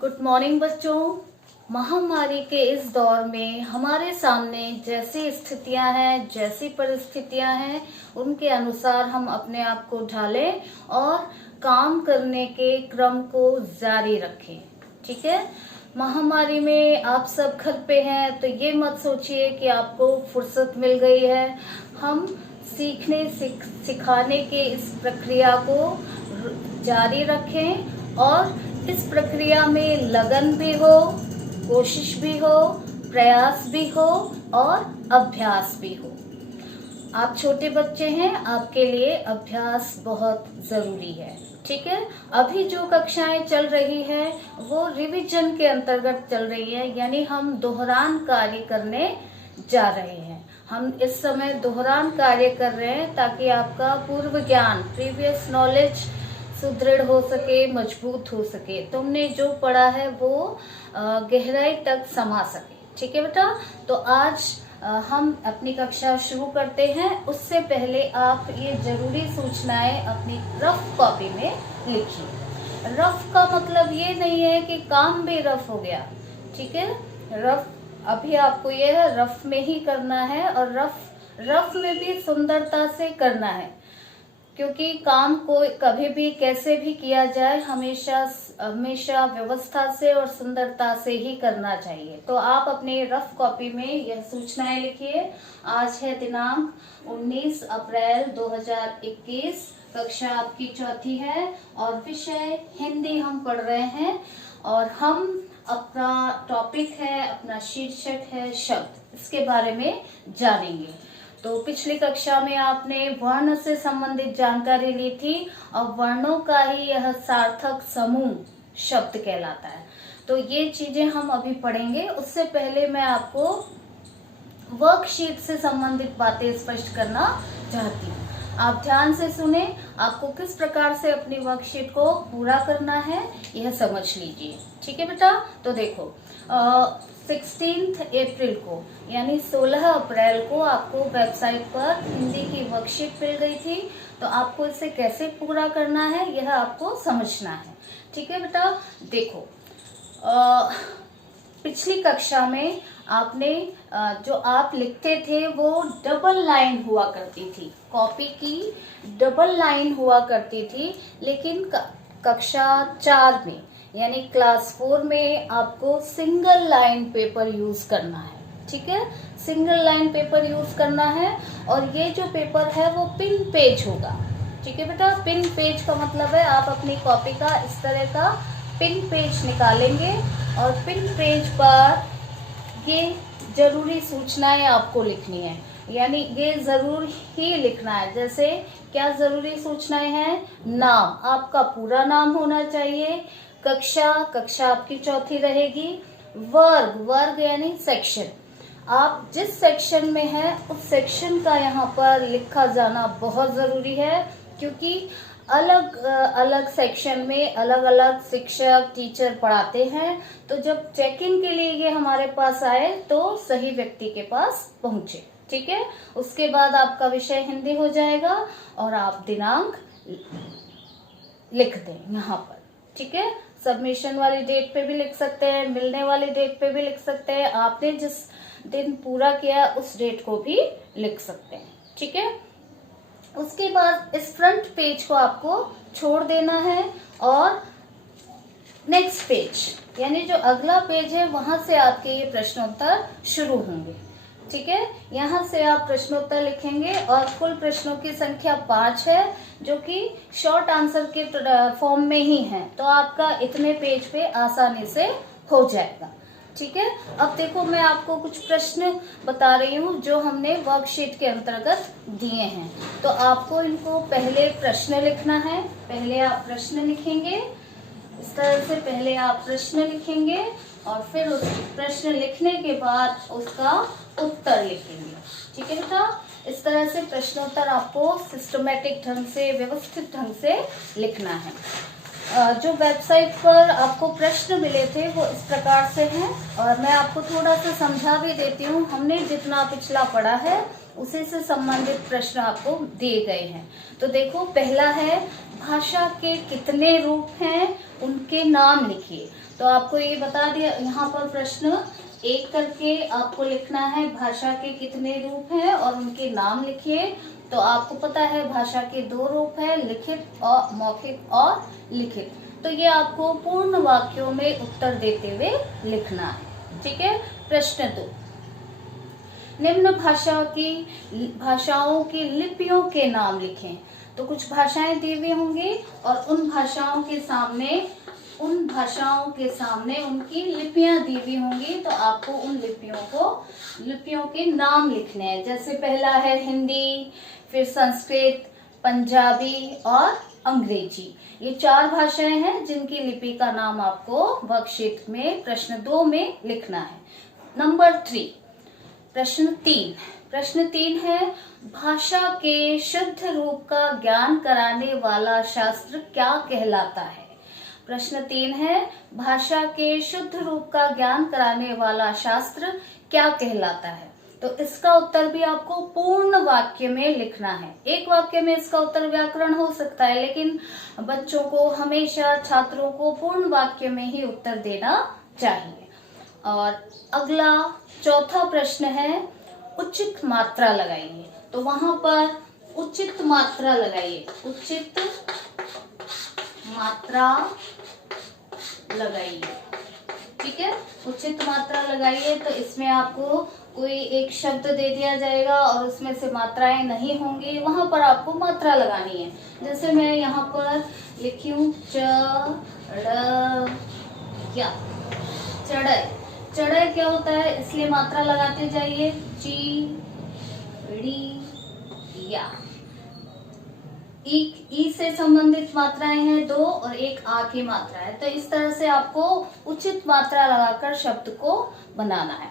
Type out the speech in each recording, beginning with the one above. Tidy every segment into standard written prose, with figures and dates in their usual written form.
Good morning बच्चों। महामारी के इस दौर में हमारे सामने जैसी स्थितियां हैं, जैसी परिस्थितियां हैं, उनके अनुसार हम अपने आप को ढालें और काम करने के क्रम को जारी रखें। ठीक है। महामारी में आप सब घर पे हैं तो ये मत सोचिए कि आपको फुर्सत मिल गई है। हम सिखाने के इस प्रक्रिया को जारी रखें और इस प्रक्रिया में लगन भी हो, कोशिश भी हो, प्रयास भी हो और अभ्यास भी हो। आप छोटे बच्चे हैं, आपके लिए अभ्यास बहुत जरूरी है। ठीक है। अभी जो कक्षाएं चल रही है वो रिवीजन के अंतर्गत चल रही है, यानी हम दोहरान कार्य करने जा रहे हैं। हम इस समय दोहरान कार्य कर रहे हैं ताकि आपका पूर्व ज्ञान, प्रीवियस नॉलेज सुदृढ़ हो सके, मजबूत हो सके, तुमने जो पढ़ा है वो गहराई तक समा सके। ठीक है बेटा। तो आज हम अपनी कक्षा शुरू करते हैं। उससे पहले आप ये जरूरी सूचनाएं अपनी रफ कॉपी में लिखिए। रफ का मतलब ये नहीं है कि काम भी रफ हो गया। ठीक है। रफ अभी आपको यह रफ में ही करना है और रफ में भी सुंदरता से करना है, क्योंकि काम को कभी भी कैसे भी किया जाए हमेशा व्यवस्था से और सुंदरता से ही करना चाहिए। तो आप अपने रफ कॉपी में यह सूचनाएं लिखिए। आज है दिनांक 19 अप्रैल 2021। कक्षा आपकी चौथी है और विषय हिंदी हम पढ़ रहे हैं और हम अपना टॉपिक है, अपना शीर्षक है शब्द। इसके बारे में जानेंगे। तो पिछली कक्षा में आपने वर्ण से संबंधित जानकारी ली थी और वर्णों का ही यह सार्थक समूह शब्द कहलाता है। तो ये चीजें हम अभी पढ़ेंगे। उससे पहले मैं आपको वर्कशीट से संबंधित बातें स्पष्ट करना चाहती हूँ। आप ध्यान से सुने। आपको किस प्रकार से अपनी वर्कशीट को पूरा करना है यह समझ लीजिए। ठीक है बेटा। तो देखो 16 अप्रैल को यानी 16 अप्रैल को आपको वेबसाइट पर हिंदी की वर्कशीट मिल गई थी। तो आपको इसे कैसे पूरा करना है यह आपको समझना है। ठीक है बेटा। देखो पिछली कक्षा में आपने जो आप लिखते थे वो डबल लाइन हुआ करती थी, कॉपी की डबल लाइन हुआ करती थी। लेकिन कक्षा 4 में यानी क्लास 4 में आपको सिंगल लाइन पेपर यूज करना है। ठीक है। सिंगल लाइन पेपर यूज करना है और ये जो पेपर है वो पिन पेज होगा। ठीक है बेटा। पिन पेज का मतलब है आप अपनी कॉपी का इस तरह का पिन पेज निकालेंगे और पिन पेज पर ये जरूरी सूचनाएं आपको लिखनी है, यानी ये जरूर ही लिखना है। जैसे क्या जरूरी सूचनाएं हैं? नाम, आपका पूरा नाम होना चाहिए। कक्षा आपकी चौथी रहेगी। वर्ग यानी सेक्शन, आप जिस सेक्शन में हैं उस सेक्शन का यहाँ पर लिखा जाना बहुत जरूरी है, क्योंकि अलग अलग सेक्शन में अलग अलग शिक्षक टीचर पढ़ाते हैं। तो जब चेकिंग के लिए ये हमारे पास आए तो सही व्यक्ति के पास पहुंचे। ठीक है। उसके बाद आपका विषय हिंदी हो जाएगा और आप दिनांक लिख दें यहाँ पर। ठीक है। सबमिशन वाली डेट पे भी लिख सकते हैं, मिलने वाली डेट पे भी लिख सकते हैं, आपने जिस दिन पूरा किया उस डेट को भी लिख सकते हैं। ठीक है। उसके बाद इस फ्रंट पेज को आपको छोड़ देना है और नेक्स्ट पेज यानी जो अगला पेज है वहां से आपके ये प्रश्नोत्तर शुरू होंगे। ठीक है। यहाँ से आप प्रश्नोत्तर लिखेंगे और कुल प्रश्नों की संख्या 5 है, जो कि शॉर्ट आंसर के फॉर्म में ही है। तो आपका इतने पेज पे आसानी से हो जाएगा। ठीक है। अब देखो मैं आपको कुछ प्रश्न बता रही हूँ जो हमने वर्कशीट के अंतर्गत दिए हैं। तो आपको इनको पहले प्रश्न लिखना है। पहले आप प्रश्न लिखेंगे इस तरह से, पहले आप प्रश्न लिखेंगे और फिर उस प्रश्न लिखने के बाद उसका उत्तर लिखेंगे। ठीक है बेटा। इस तरह से प्रश्नोत्तर आपको सिस्टमेटिक ढंग से, व्यवस्थित ढंग से लिखना है। जो वेबसाइट पर आपको प्रश्न मिले थे वो इस प्रकार से हैं और मैं आपको थोड़ा सा समझा भी देती हूँ। हमने जितना पिछला पढ़ा है उसी से संबंधित प्रश्न आपको दिए गए हैं। तो देखो पहला है भाषा के कितने रूप हैं, उनके नाम लिखिए। तो आपको ये बता दिया। यहाँ पर प्रश्न एक करके आपको लिखना है, भाषा के कितने रूप हैं और उनके नाम लिखिए। तो आपको पता है भाषा के 2 रूप है, लिखित और मौखिक और लिखित। तो ये आपको पूर्ण वाक्यों में उत्तर देते हुए लिखना है। ठीक है। प्रश्न 2, निम्न भाषाओं की लिपियों के नाम लिखें। तो कुछ भाषाएं दी हुई होंगी और उन भाषाओं के सामने उनकी लिपियां दी हुई होंगी। तो आपको उन लिपियों के नाम लिखने हैं। जैसे पहला है हिंदी, फिर संस्कृत, पंजाबी और अंग्रेजी। ये 4 भाषाएं हैं जिनकी लिपि का नाम आपको वर्कशीट में प्रश्न 2 में लिखना है। नंबर 3, प्रश्न 3 है, भाषा के शुद्ध रूप का ज्ञान कराने वाला शास्त्र क्या कहलाता है। प्रश्न 3 है, भाषा के शुद्ध रूप का ज्ञान कराने वाला शास्त्र क्या कहलाता है। तो इसका उत्तर भी आपको पूर्ण वाक्य में लिखना है। एक वाक्य में इसका उत्तर व्याकरण हो सकता है, लेकिन बच्चों को हमेशा, छात्रों को पूर्ण वाक्य में ही उत्तर देना चाहिए। और अगला चौथा प्रश्न है, उचित मात्रा लगाइए। तो वहां पर उचित मात्रा लगाइए, उचित मात्रा लगाइए। ठीक है, उचित मात्रा लगाइए। तो इसमें आपको कोई एक शब्द दे दिया जाएगा और उसमें से मात्राएं नहीं होंगी, वहां पर आपको मात्रा लगानी है। जैसे मैं यहाँ पर लिखी हूँ चढ़ाई। चढ़ाई क्या होता है, इसलिए मात्रा लगाते जाइए। या ई से संबंधित मात्राएं हैं 2 और एक आ की मात्रा है। तो इस तरह से आपको उचित मात्रा लगाकर शब्द को बनाना है।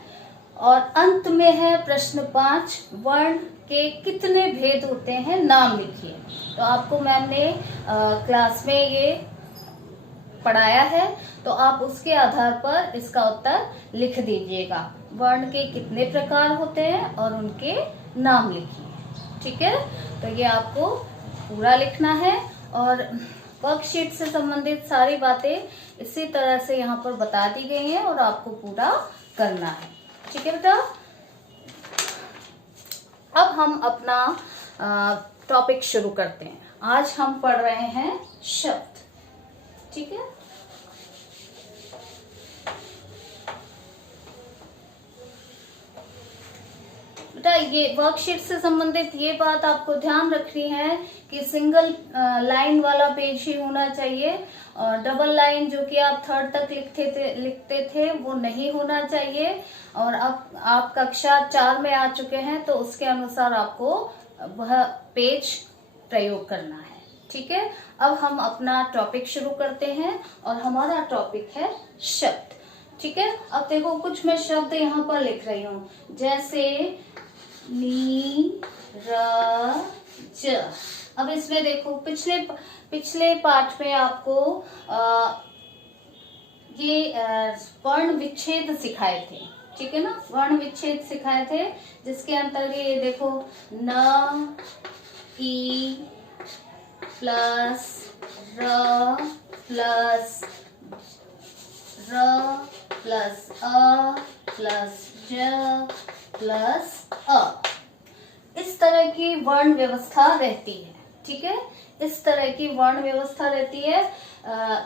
और अंत में है प्रश्न 5, वर्ण के कितने भेद होते हैं, नाम लिखिए। तो आपको मैम ने क्लास में ये पढ़ाया है, तो आप उसके आधार पर इसका उत्तर लिख दीजिएगा। वर्ण के कितने प्रकार होते हैं और उनके नाम लिखिए। ठीक है, तो ये आपको पूरा लिखना है। और वर्कशीट से संबंधित सारी बातें इसी तरह से यहाँ पर बता दी गई हैं और आपको पूरा करना है। ठीक है बेटा, अब हम अपना टॉपिक शुरू करते हैं। आज हम पढ़ रहे हैं शब्द। ठीक है, बेटा ये वर्कशीट से संबंधित ये बात आपको ध्यान रखनी है कि सिंगल लाइन वाला पेज ही होना चाहिए और डबल लाइन जो कि आप 3rd तक लिखते थे वो नहीं होना चाहिए। और अब आप कक्षा 4 में आ चुके हैं तो उसके अनुसार आपको वह पेज प्रयोग करना है। ठीक है, अब हम अपना टॉपिक शुरू करते हैं और हमारा टॉपिक है शब्द। ठीक है, अब देखो कुछ मैं शब्द यहाँ पर लिख रही हूँ, जैसे नीरज। अब इसमें देखो पिछले पाठ में आपको ये वर्ण विच्छेद सिखाए थे। ठीक है ना, वर्ण विच्छेद सिखाए थे, जिसके अंतर्गत ये देखो न, ई प्लस र प्लस अ प्लस ज प्लस अ, इस तरह की वर्ण व्यवस्था रहती है। ठीक है, इस तरह की वर्ण व्यवस्था रहती है।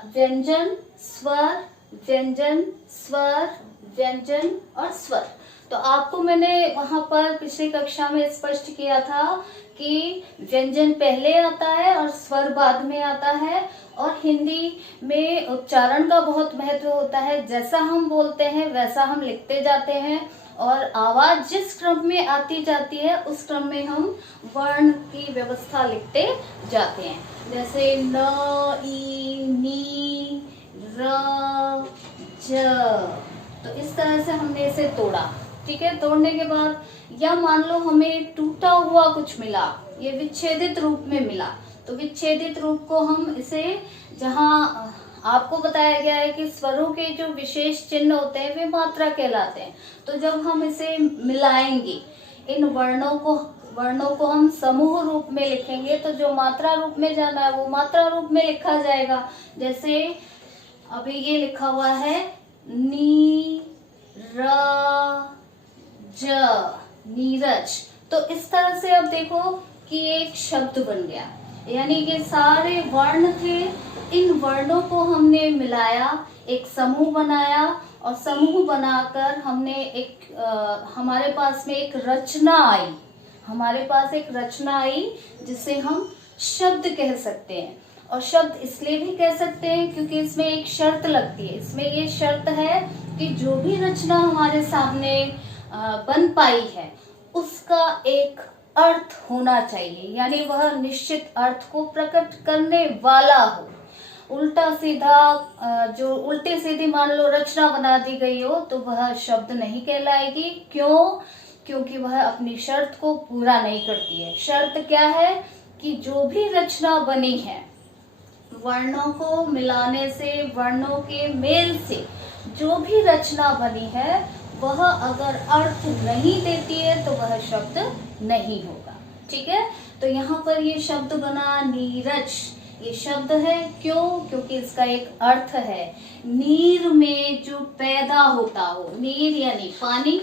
व्यंजन स्वर, व्यंजन स्वर, व्यंजन और स्वर। तो आपको मैंने वहां पर पिछली कक्षा में स्पष्ट किया था कि व्यंजन पहले आता है और स्वर बाद में आता है। और हिंदी में उच्चारण का बहुत महत्व होता है, जैसा हम बोलते हैं वैसा हम लिखते जाते हैं और आवाज जिस क्रम में आती जाती है उस क्रम में हम वर्ण की व्यवस्था लिखते जाते हैं। जैसे न, ई, नी, र, ज। तो इस तरह से हमने इसे तोड़ा। ठीक है, तोड़ने के बाद या मान लो हमें टूटा हुआ कुछ मिला, ये विच्छेदित रूप में मिला, तो विच्छेदित रूप को हम इसे, जहाँ आपको बताया गया है कि स्वरों के जो विशेष चिन्ह होते हैं वे मात्रा कहलाते हैं। तो जब हम इसे मिलाएंगे, इन वर्णों को हम समूह रूप में लिखेंगे, तो जो मात्रा रूप में जाना है वो मात्रा रूप में लिखा जाएगा। जैसे अभी ये लिखा हुआ है नी र ज, नीरज। तो इस तरह से अब देखो कि एक शब्द बन गया, यानी ये सारे वर्ण थे, इन वर्णों को हमने मिलाया, एक समूह बनाया, और समूह बनाकर हमने हमारे पास में एक रचना आई, हमारे पास एक रचना आई जिसे हम शब्द कह सकते हैं। और शब्द इसलिए भी कह सकते हैं क्योंकि इसमें एक शर्त लगती है। इसमें ये शर्त है कि जो भी रचना हमारे सामने बन पाई है उसका एक अर्थ होना चाहिए, यानी वह निश्चित अर्थ को प्रकट करने वाला हो। उल्टा सीधा जो उल्टी सीधी मान लो रचना बना दी गई हो तो वह शब्द नहीं कहलाएगी। क्यों? क्योंकि वह अपनी शर्त को पूरा नहीं करती है। शर्त क्या है कि जो भी रचना बनी है, वर्णों को मिलाने से, वर्णों के मेल से जो भी रचना बनी है वह अगर अर्थ नहीं देती है तो वह शब्द नहीं होगा। ठीक है, तो यहाँ पर ये शब्द बना नीरज, ये शब्द है। क्यों? क्योंकि इसका एक अर्थ है, नीर में जो पैदा होता हो, नीर यानी पानी,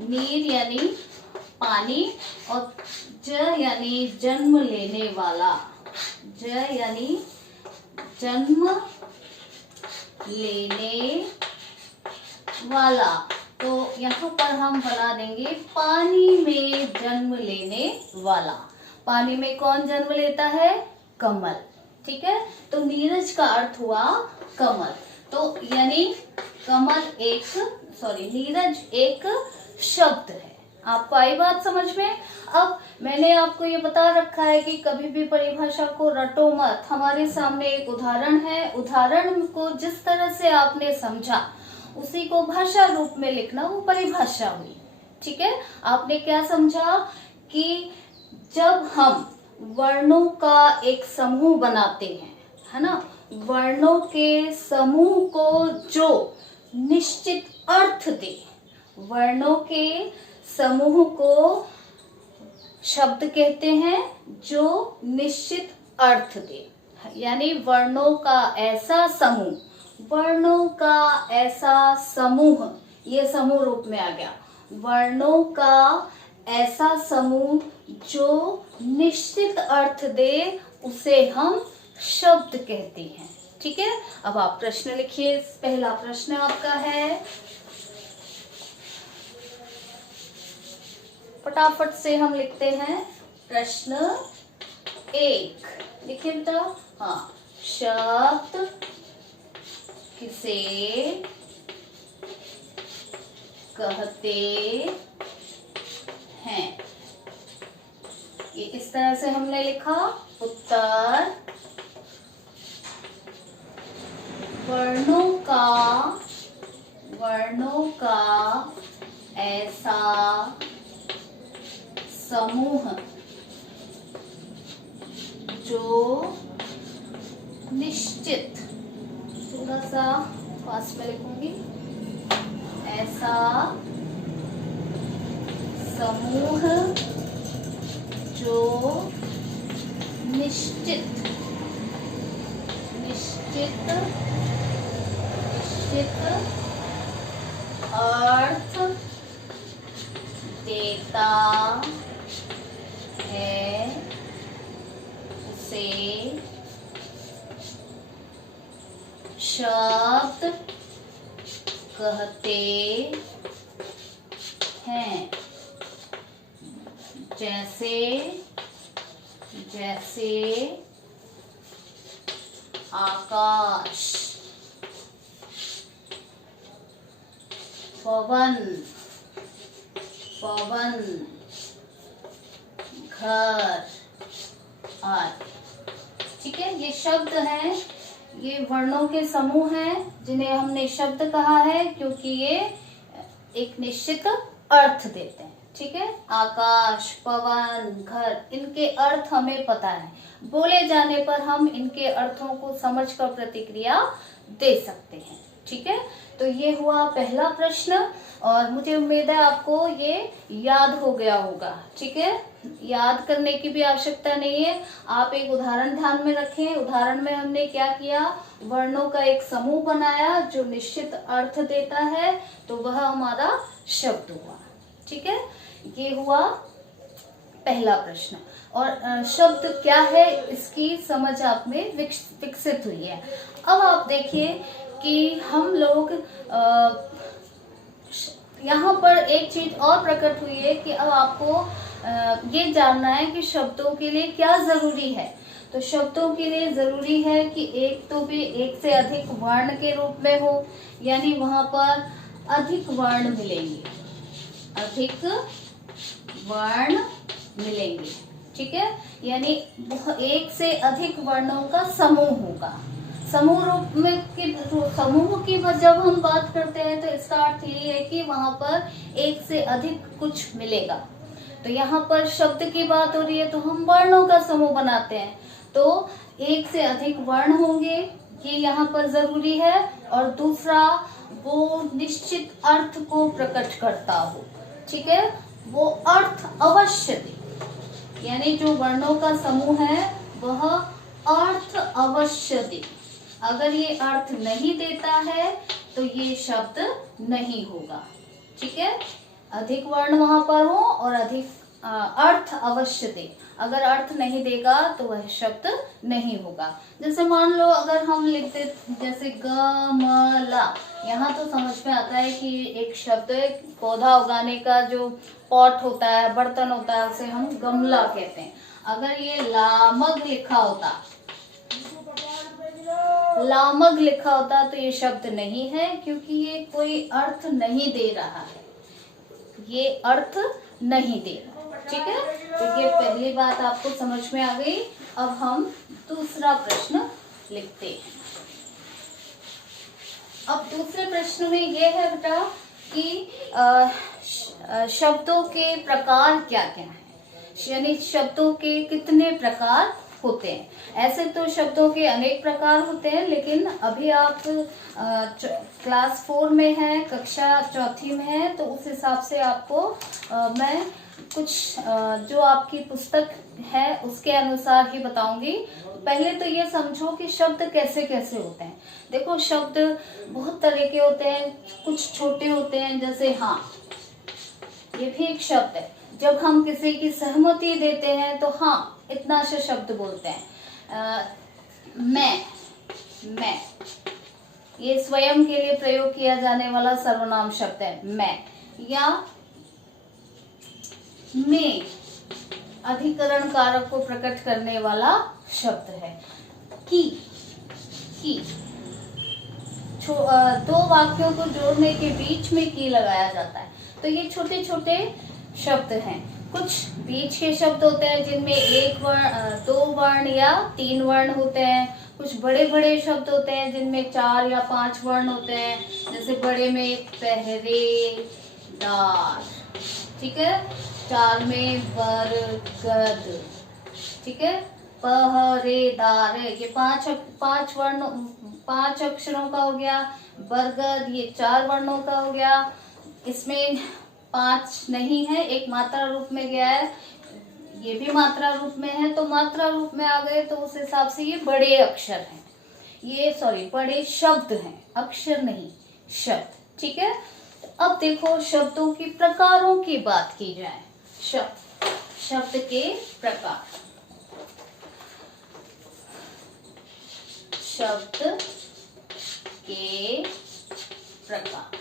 नीर यानी पानी, और ज यानी जन्म लेने वाला, ज यानी जन्म लेने वाला। तो यहाँ पर हम बना देंगे पानी में जन्म लेने वाला। पानी में कौन जन्म लेता है? कमल। ठीक है, तो नीरज का अर्थ हुआ कमल। तो यानी कमल एक, सॉरी, नीरज एक शब्द है। आपको आई बात समझ में? अब मैंने आपको ये बता रखा है कि कभी भी परिभाषा को रटो मत। हमारे सामने एक उदाहरण है, उदाहरण को जिस तरह से आपने समझा उसी को भाषा रूप में लिखना, वो परिभाषा हुई। ठीक है, आपने क्या समझा कि जब हम वर्णों का एक समूह बनाते हैं, है ना, वर्णों के समूह को जो निश्चित अर्थ दे, वर्णों के समूह को शब्द कहते हैं जो निश्चित अर्थ दे, यानी वर्णों का ऐसा समूह, वर्णों का ऐसा समूह, ये समूह रूप में आ गया, वर्णों का ऐसा समूह जो निश्चित अर्थ दे उसे हम शब्द कहते हैं। ठीक है, अब आप प्रश्न लिखिए। पहला प्रश्न आपका है, फटाफट से हम लिखते हैं। प्रश्न 1 लिखिए बेटा। हाँ, शब्द किसे कहते हैं? ये इस तरह से हमने लिखा। उत्तर, वर्णों का ऐसा समूह जो निश्चित, थोड़ा सा फास्ट में लिखूंगी, ऐसा समूह जो निश्चित अर्थ देता है उसे शब्द कहते हैं। जैसे आकाश, पवन, घर आदि। ठीक है, ये शब्द हैं, ये वर्णों के समूह हैं जिन्हें हमने शब्द कहा है क्योंकि ये एक निश्चित अर्थ देते हैं। ठीक है, आकाश, पवन, घर, इनके अर्थ हमें पता है, बोले जाने पर हम इनके अर्थों को समझकर प्रतिक्रिया दे सकते हैं। ठीक है, तो ये हुआ पहला प्रश्न और मुझे उम्मीद है आपको ये याद हो गया होगा। ठीक है, याद करने की भी आवश्यकता नहीं है। आप एक उदाहरण ध्यान में रखें। उदाहरण में हमने क्या किया, वर्णों का एक समूह बनाया जो निश्चित अर्थ देता है, तो वह हमारा शब्द हुआ। ठीक है, ये हुआ पहला प्रश्न। और शब्द क्या है इसकी समझ आप में विकसित हुई है। अब आप देखिए कि हम लोग यहाँ पर एक चीज और प्रकट हुई है कि अब आपको ये जानना है कि शब्दों के लिए क्या जरूरी है। तो शब्दों के लिए जरूरी है कि एक तो भी एक से अधिक वर्ण के रूप में हो, यानी वहां पर अधिक वर्ण मिलेंगे, अधिक वर्ण मिलेंगे। ठीक है, यानी एक से अधिक वर्णों का समूह होगा। समूह रूप में समूह की जब हम बात करते हैं तो इसका अर्थ ये है कि वहां पर एक से अधिक कुछ मिलेगा। तो यहाँ पर शब्द की बात हो रही है तो हम वर्णों का समूह बनाते हैं, तो एक से अधिक वर्ण होंगे, ये यहाँ पर जरूरी है। और दूसरा, वो निश्चित अर्थ को प्रकट करता हो। ठीक है, वो अर्थ अवश्य दे, यानी जो वर्णों का समूह है वह अर्थ अवश्य दे। अगर ये अर्थ नहीं देता है तो ये शब्द नहीं होगा। ठीक है, अधिक वर्ण वहां पर हो और अधिक अर्थ अवश्य दे। अगर अर्थ नहीं देगा तो वह शब्द नहीं होगा। जैसे मान लो अगर हम लिखते जैसे गमला, यहाँ तो समझ में आता है कि एक शब्द पौधा उगाने का जो पॉट होता है, बर्तन होता है, उसे हम गमला कहते हैं। अगर ये लामग लिखा होता, लामग लिखा होता तो ये शब्द नहीं है, क्योंकि ये कोई अर्थ नहीं दे रहा है, ये अर्थ नहीं दे रहा। ठीक है, तो ये पहली बात आपको समझ में आ गई। अब हम दूसरा प्रश्न लिखते हैं। अब दूसरे प्रश्न में ये है बेटा कि शब्दों के प्रकार क्या क्या हैं, यानी शब्दों के कितने प्रकार होते हैं। ऐसे तो शब्दों के अनेक प्रकार होते हैं, लेकिन अभी आप क्लास 4 में हैं, कक्षा चौथी में है, तो उस हिसाब से आपको मैं कुछ जो आपकी पुस्तक है उसके अनुसार ही बताऊंगी। पहले तो ये समझो कि शब्द कैसे कैसे होते हैं। देखो, शब्द बहुत तरह के होते हैं, कुछ छोटे होते हैं, जैसे हाँ, ये भी एक शब्द है। जब हम किसी की सहमति देते हैं तो हाँ इतना से शब्द बोलते हैं। मैं ये स्वयं के लिए प्रयोग किया जाने वाला सर्वनाम शब्द है मैं, या में अधिकरण कारक को प्रकट करने वाला शब्द है। की दो वाक्यों को जोड़ने के बीच में की लगाया जाता है। तो ये छोटे छोटे शब्द हैं। कुछ बीच के शब्द होते हैं जिनमें एक वर्ण, दो वर्ण या तीन वर्ण होते हैं। कुछ बड़े बड़े शब्द होते हैं जिनमें 4 या 5 वर्ण होते हैं, जैसे बड़े में पहरेदार, ठीक है, 4 में बरगद, ठीक है, पहरेदार है, ये 5 वर्ण 5 अक्षरों का हो गया। बरगद ये 4 वर्णों का हो गया। इसमें 5 नहीं है, एक मात्रा रूप में गया है, ये भी मात्रा रूप में है, तो मात्रा रूप में आ गए तो उस हिसाब से ये बड़े अक्षर हैं, ये बड़े शब्द हैं, अक्षर नहीं शब्द, ठीक है। अब देखो शब्दों की प्रकारों की बात की जाए। शब्द के प्रकार, शब्द के प्रकार।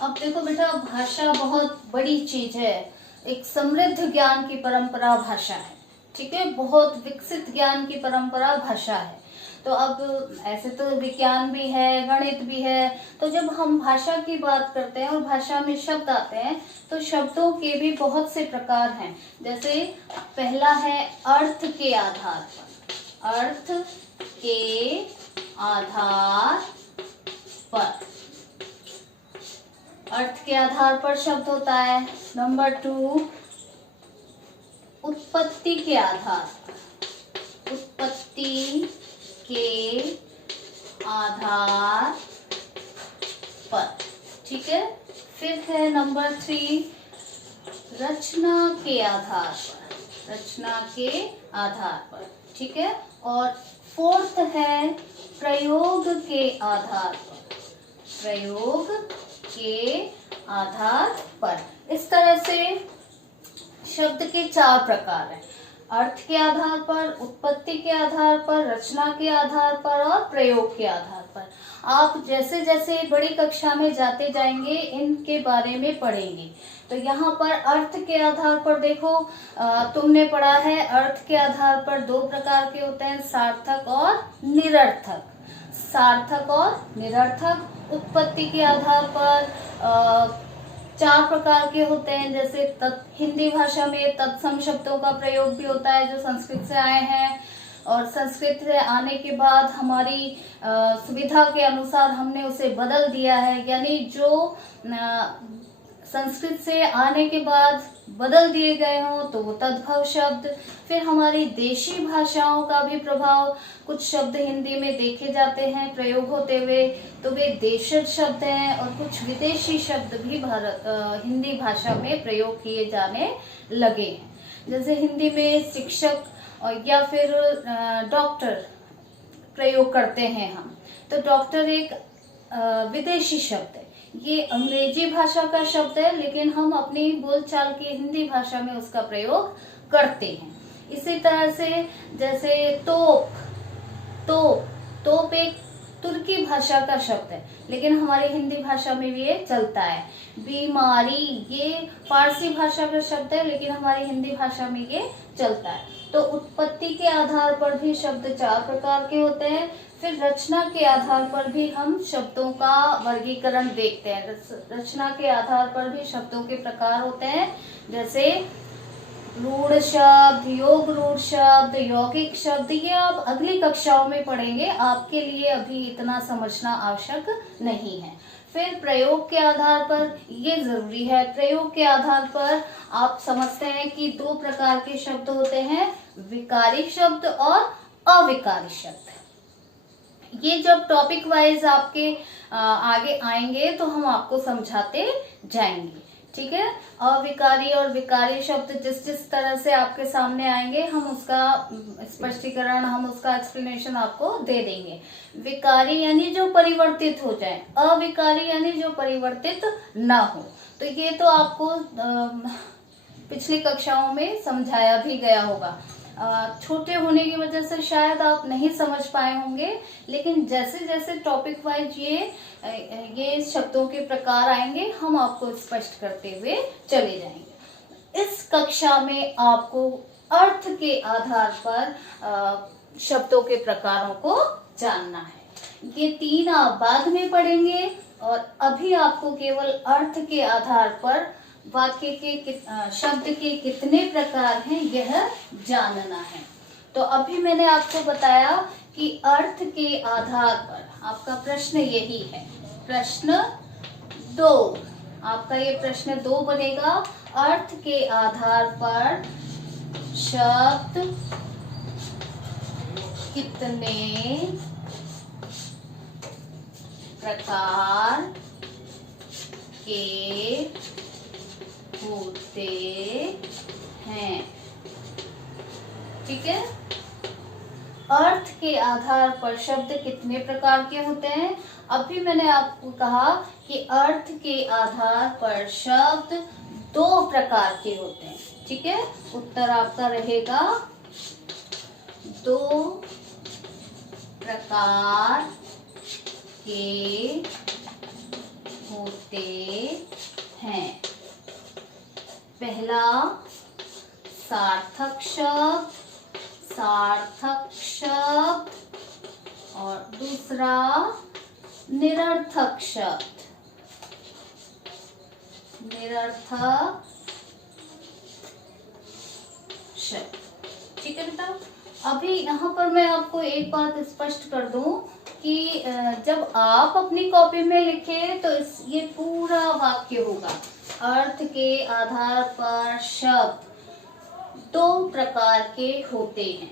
अब देखो बेटा, भाषा बहुत बड़ी चीज है, एक समृद्ध ज्ञान की परंपरा भाषा है, ठीक है, बहुत विकसित ज्ञान की परंपरा भाषा है। तो अब ऐसे तो विज्ञान भी है, गणित भी है, तो जब हम भाषा की बात करते हैं और भाषा में शब्द आते हैं तो शब्दों के भी बहुत से प्रकार हैं। जैसे पहला है अर्थ के आधार पर, अर्थ के आधार पर, अर्थ के आधार पर शब्द होता है। नंबर 2 उत्पत्ति के आधार पर, उत्पत्ति के आधार पर, ठीक है। फिर है नंबर 3 रचना के आधार पर, रचना के आधार पर, ठीक है। और 4th है प्रयोग के आधार पर, प्रयोग के आधार पर। इस तरह से शब्द के 4 प्रकार हैं, अर्थ के आधार पर, उत्पत्ति के आधार पर, रचना के आधार पर और प्रयोग के आधार पर। आप जैसे जैसे बड़ी कक्षा में जाते जाएंगे इनके बारे में पढ़ेंगे। तो यहाँ पर अर्थ के आधार पर देखो, तुमने पढ़ा है अर्थ के आधार पर 2 प्रकार के होते हैं, सार्थक और निरर्थक, सार्थक और निरर्थक। उत्पत्ति के आधार पर 4 प्रकार के होते हैं, जैसे हिंदी भाषा में तत्सम शब्दों का प्रयोग भी होता है जो संस्कृत से आए हैं, और संस्कृत से आने के बाद हमारी सुविधा के अनुसार हमने उसे बदल दिया है, यानी जो संस्कृत से आने के बाद बदल दिए गए हों तो वो तद्भव शब्द। फिर हमारी देशी भाषाओं का भी प्रभाव, कुछ शब्द हिंदी में देखे जाते हैं प्रयोग होते हुए, तो वे देशज शब्द हैं, और कुछ विदेशी शब्द भी हिंदी भाषा में प्रयोग किए जाने लगे हैं। जैसे हिंदी में शिक्षक या फिर डॉक्टर प्रयोग करते हैं हम, तो डॉक्टर एक विदेशी शब्द है, ये अंग्रेजी भाषा का शब्द है, लेकिन हम अपनी बोलचाल की हिंदी भाषा में उसका प्रयोग करते हैं। इसी तरह से जैसे तोप, तोप एक तुर्की भाषा का शब्द है, लेकिन हमारी हिंदी भाषा में भी ये चलता है। बीमारी ये फारसी भाषा का शब्द है, लेकिन हमारी हिंदी भाषा में ये चलता है। तो उत्पत्ति के आधार पर भी शब्द 4 प्रकार के होते हैं। फिर रचना के आधार पर भी हम शब्दों का वर्गीकरण देखते हैं। रचना के आधार पर भी शब्दों के प्रकार होते हैं, जैसे रूढ़ शब्द, योग रूढ़ शब्द, यौगिक शब्द, ये आप अगली कक्षाओं में पढ़ेंगे, आपके लिए अभी इतना समझना आवश्यक नहीं है। फिर प्रयोग के आधार पर, ये जरूरी है, प्रयोग के आधार पर आप समझते हैं कि 2 प्रकार के शब्द होते हैं, विकारी शब्द और अविकारी शब्द। ये जब टॉपिक वाइज आपके आगे आएंगे तो हम आपको समझाते जाएंगे, ठीक है। अविकारी और विकारी शब्द जिस जिस तरह से आपके सामने आएंगे हम उसका स्पष्टीकरण, हम उसका एक्सप्लेनेशन आपको दे देंगे। विकारी यानी जो परिवर्तित हो जाए, अविकारी यानी जो परिवर्तित ना हो। तो ये तो आपको पिछली कक्षाओं में समझाया भी गया होगा। छोटे होने की वजह से शायद आप नहीं समझ पाए होंगे, लेकिन जैसे जैसे टॉपिक वाइज ये शब्दों के प्रकार आएंगे हम आपको स्पष्ट करते हुए चले जाएंगे। इस कक्षा में आपको अर्थ के आधार पर शब्दों के प्रकारों को जानना है। ये 3 आप बाद में पढ़ेंगे, और अभी आपको केवल अर्थ के आधार पर वाक्य के शब्द के कितने प्रकार हैं यह जानना है। तो अभी मैंने आपको बताया कि अर्थ के आधार पर आपका प्रश्न यही है, प्रश्न 2, आपका ये प्रश्न 2 बनेगा। अर्थ के आधार पर शब्द कितने प्रकार के होते हैं, ठीक है। अर्थ के आधार पर शब्द कितने प्रकार के होते हैं। अभी मैंने आपको कहा कि अर्थ के आधार पर शब्द 2 प्रकार के होते हैं, ठीक है। उत्तर आपका रहेगा 2 प्रकार के होते हैं। पहला सार्थक शब्द, सार्थक शब्द, और दूसरा निरर्थक शब्द, निरर्थक शब्द, ठीक है बेटा। अभी यहाँ पर मैं आपको एक बात स्पष्ट कर दूं कि जब आप अपनी कॉपी में लिखें तो ये पूरा वाक्य होगा, अर्थ के आधार पर शब्द 2 प्रकार के होते हैं।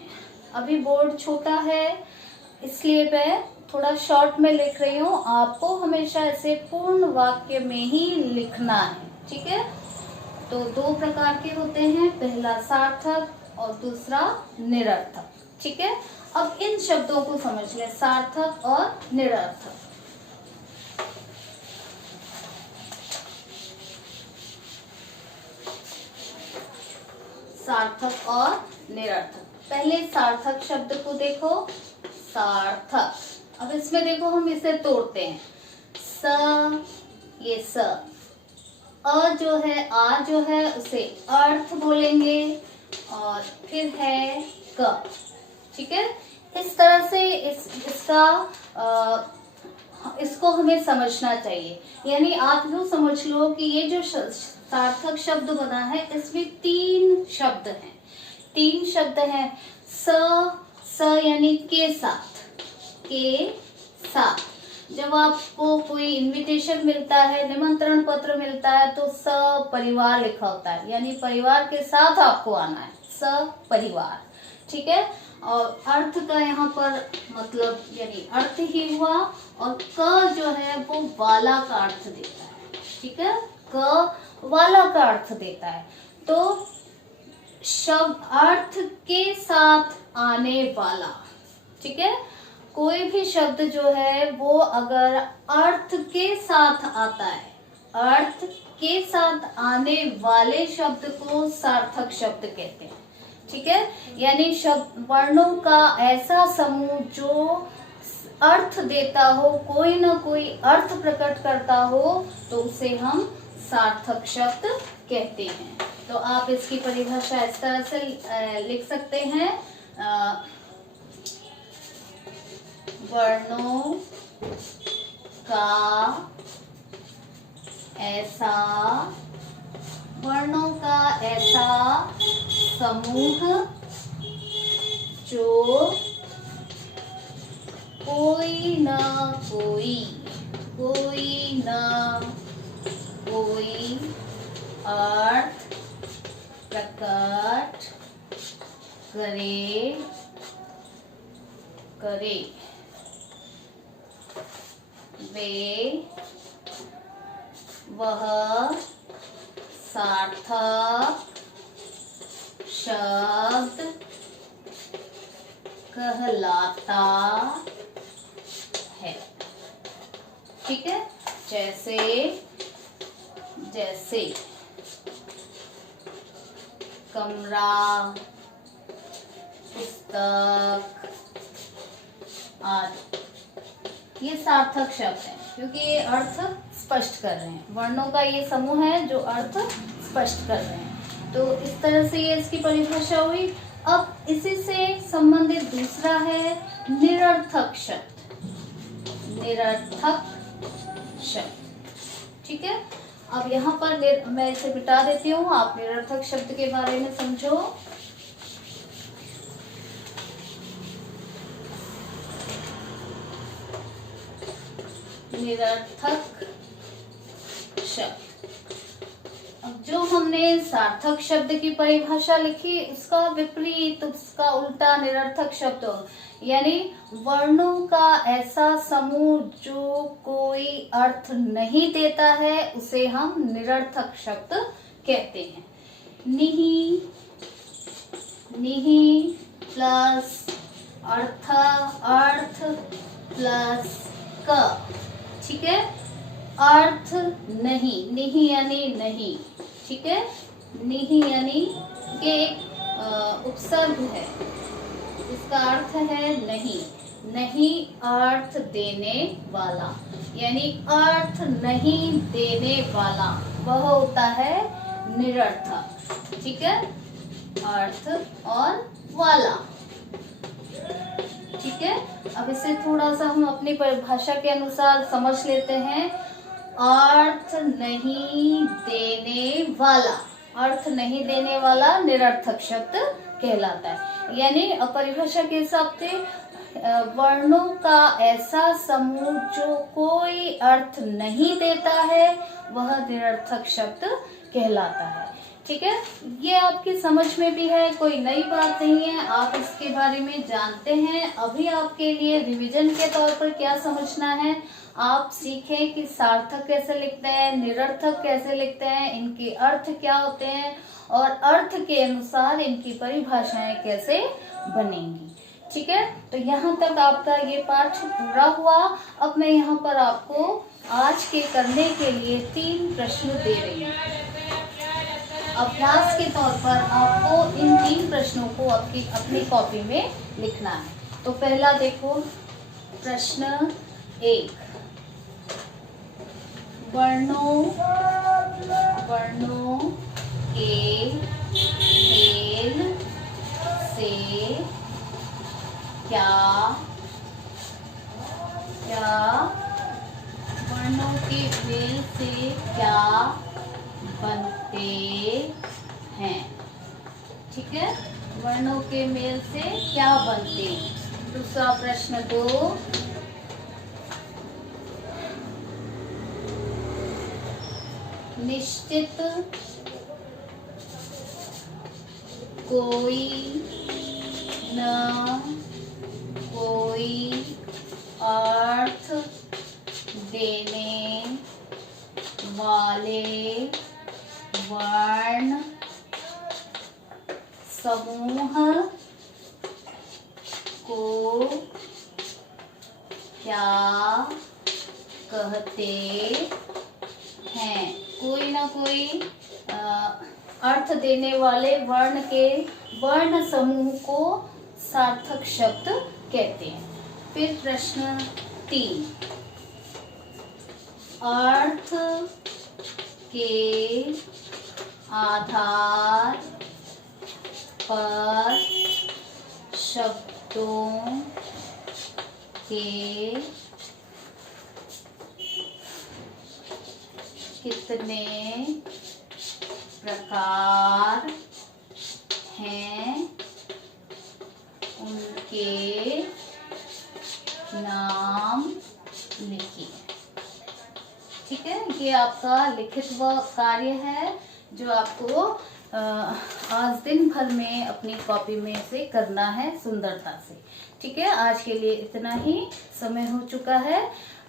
अभी बोर्ड छोटा है इसलिए मैं थोड़ा शॉर्ट में लिख रही हूँ, आपको हमेशा ऐसे पूर्ण वाक्य में ही लिखना है, ठीक है। तो दो प्रकार के होते हैं, पहला सार्थक और दूसरा निरर्थक, ठीक है। अब इन शब्दों को समझ लें, सार्थक और निरर्थक। सार्थक और निरर्थक। पहले सार्थक शब्द को देखो, सार्थक। अब इसमें देखो हम इसे तोड़ते हैं, स, ये स, अ जो है, आ जो है उसे अर्थ बोलेंगे और फिर है क, ठीक है। इस तरह से इसको हमें समझना चाहिए। यानी आप यूँ समझ लो कि ये जो सार्थक शब्द बना है इसमें तीन शब्द हैं, तीन शब्द हैं। स यानी के साथ, के साथ। जब आपको कोई इनविटेशन मिलता है, निमंत्रण पत्र मिलता है, तो स परिवार लिखा होता है, यानी परिवार के साथ आपको आना है, स परिवार, ठीक है। और अर्थ का यहाँ पर मतलब यानी अर्थ ही हुआ, और क जो है वो वाला का अर्थ देता है, ठीक है। क वाला का अर्थ देता है। तो शब्द अर्थ के साथ आने वाला, ठीक है। कोई भी शब्द जो है वो अगर अर्थ के साथ आता है, अर्थ के साथ आने वाले शब्द को सार्थक शब्द कहते हैं, ठीक है। यानी शब्द वर्णों का ऐसा समूह जो अर्थ देता हो, कोई ना कोई अर्थ प्रकट करता हो, तो उसे हम सार्थक शब्द कहते हैं। तो आप इसकी परिभाषा इस तरह से लिख सकते हैं, वर्णों का ऐसा समूह जो कोई ना कोई अर्थ प्रकट करे वह सार्थक शब्द कहलाता है, ठीक है। जैसे कमरा, पुस्तक आदि, ये सार्थक शब्द हैं क्योंकि ये अर्थ स्पष्ट कर रहे हैं। वर्णों का ये समूह है जो अर्थ स्पष्ट कर रहे हैं। तो इस तरह से ये इसकी परिभाषा हुई। अब इसी से संबंधित दूसरा है निरर्थक शब्द, ठीक है। अब यहाँ पर मैं इसे मिटा देती हूँ, आप निरर्थक शब्द के बारे में समझो। निरर्थक शब्द। अब जो हमने सार्थक शब्द की परिभाषा लिखी, उसका विपरीत, उसका उल्टा निरर्थक शब्द, यानी वर्णों का ऐसा समूह जो कोई अर्थ नहीं देता है, उसे हम निरर्थक शब्द कहते हैं। निहि प्लस अर्थ प्लस क, ठीक है। अर्थ नहीं, निहि यानी नहीं, ठीक है। निहि यानी ये एक उपसर्ग है, इसका अर्थ है नहीं, नहीं अर्थ देने वाला, यानी अर्थ नहीं देने वाला वह होता है निरर्थक, ठीक है। अर्थ और वाला, ठीक है। अब इसे थोड़ा सा हम अपनी परिभाषा के अनुसार समझ लेते हैं। अर्थ नहीं देने वाला, अर्थ नहीं देने वाला निरर्थक शब्द कहलाता है। यानी परिभाषा के हिसाब से वर्णों का ऐसा समूह जो कोई अर्थ नहीं देता है, वह निरर्थक शब्द कहलाता है, ठीक है, ये आपकी समझ में भी है, कोई नई बात नहीं है, आप इसके बारे में जानते हैं। अभी आपके लिए रिवीजन के तौर पर क्या समझना है, आप सीखें कि सार्थक कैसे लिखते हैं, निरर्थक कैसे लिखते हैं, इनके अर्थ क्या होते हैं और अर्थ के अनुसार इनकी परिभाषाएं कैसे बनेंगी। ठीक है, तो यहाँ तक आपका ये पाठ पूरा हुआ। अब मैं यहाँ पर आपको आज के करने के लिए 3 प्रश्न दे रही हूँ। अभ्यास के तौर पर आपको इन 3 प्रश्नों को अपनी कॉपी में लिखना है। तो पहला देखो, प्रश्न 1, वर्णों के मेल से क्या वर्णों के मेल से क्या बनते हैं। ठीक है, वर्णों के मेल से क्या बनते हैं। दूसरा प्रश्न 2, निश्चित कोई न कोई अर्थ देने वाले वर्ण समूह को क्या कहते हैं। कोई ना कोई अर्थ देने वाले वर्ण के वर्ण समूह को सार्थक शब्द कहते हैं। फिर प्रश्न 3, अर्थ के आधार पर शब्दों के कितने प्रकार हैं, उनके नाम लिखिए। ठीक है, ये आपका लिखित कार्य है जो आपको आज दिन भर में अपनी कॉपी में से करना है सुंदरता से। ठीक है, आज के लिए इतना ही, समय हो चुका है।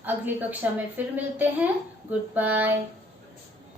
अगली कक्षा में फिर मिलते हैं। Good bye.